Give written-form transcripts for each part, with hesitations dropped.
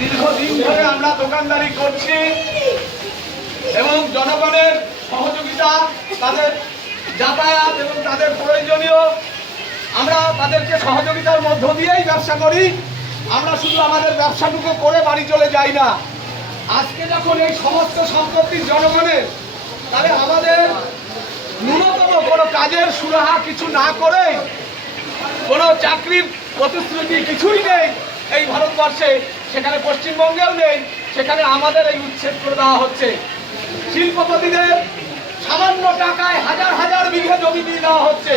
দীর্ঘদিন ধরে আমরা দোকানদারি করছি এবং জনগণের সহযোগিতা, তাদের যাতায়াত এবং তাদের প্রয়োজনীয় আমরা তাদেরকে সহযোগিতার মধ্য দিয়েই ব্যবসা করি। আমরা শুধু আমাদের ব্যবসাটুকু করে বাড়ি চলে যাই না। আজকে যখন এই সমস্ত সম্পত্তি জনগণের, তাহলে আমাদের ন্যূনতম কোনো কাজের সুরাহা কিছু না করে, কোনো চাকরির প্রতিশ্রুতি কিছুই নেই এই ভারতবর্ষে, সেখানে পশ্চিমবঙ্গেও নেই, সেখানে আমাদের এই উচ্ছেদ করে দেওয়া হচ্ছে। শিল্পপতিদের সামান্য টাকায় হাজার হাজার বিঘে জমি দিয়ে দেওয়া হচ্ছে,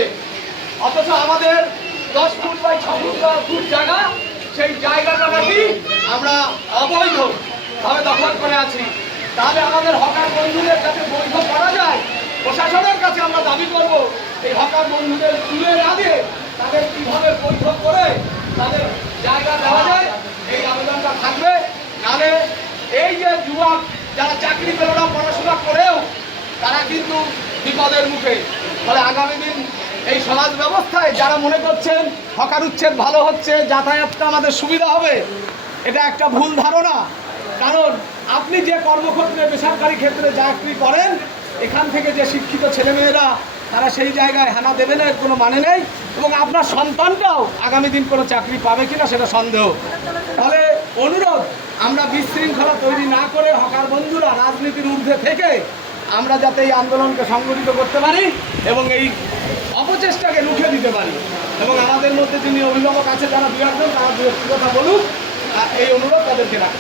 অথচ আমাদের 10 ফুট বাই 6 ফুট জায়গা, সেই জায়গাটা নাকি আমরা অবৈধভাবে দখল করে আছি। তাহলে আমাদের হকার বন্ধুদের যাতে বৈধ করা যায়, প্রশাসনের কাছে আমরা দাবি করব এই হকার বন্ধুদের তুলে না দিয়ে তাদের কীভাবে বৈধ করে তাদের জায়গা দেওয়া যায়, এই আবেদনটা থাকবে। নাহলে এই যে যুবক যারা চাকরি পেল না, পড়াশোনা করেও তারা কিন্তু বিপদের মুখে। ফলে আগামী দিন এই সমাজ ব্যবস্থায় যারা মনে করছেন হকার উচ্ছেদ ভালো হচ্ছে, যাতায়াতটা আমাদের সুবিধা হবে, এটা একটা ভুল ধারণা। কারণ আপনি যে কর্মক্ষেত্রে, বেসরকারি ক্ষেত্রে চাকরি করেন, এখান থেকে যে শিক্ষিত ছেলেমেয়েরা তারা সেই জায়গায় হানা দেবে না, এর কোনো মানে নেই। এবং আপনার সন্তানটাও আগামী দিন কোনো চাকরি পাবে কিনা সেটা সন্দেহ। ফলে অনুরোধ, আমরা বিশৃঙ্খলা তৈরি না করে হকার বন্ধুরা রাজনীতির ঊর্ধ্বে থেকে আমরা যাতে এই আন্দোলনকে সংগঠিত করতে পারি এবং এই অপচেষ্টাকে রুখে দিতে পারি। এবং আমাদের মধ্যে যিনি অভিভাবক আছে, যারা দু একজন, তারা দু একটি কথা বলুক, এই অনুরোধ তাদেরকে রাখে।